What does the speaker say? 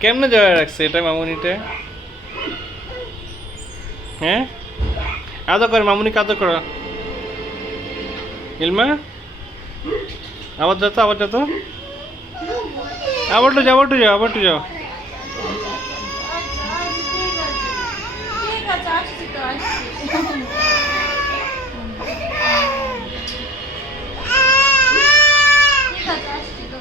কেমনে জড়ায় রাখছে এটা মামুনিটা? হ্যাঁ, আদর করে মামুনিকে আদর করো। ইলমা, আবার যাও তো, আবার যাও তো, আবার তো যাও, আবার তো যাও, আবার তো যাও। ঠিক আছে, আসছি তো, আসছি। ঠিক আছে, আসছি তো।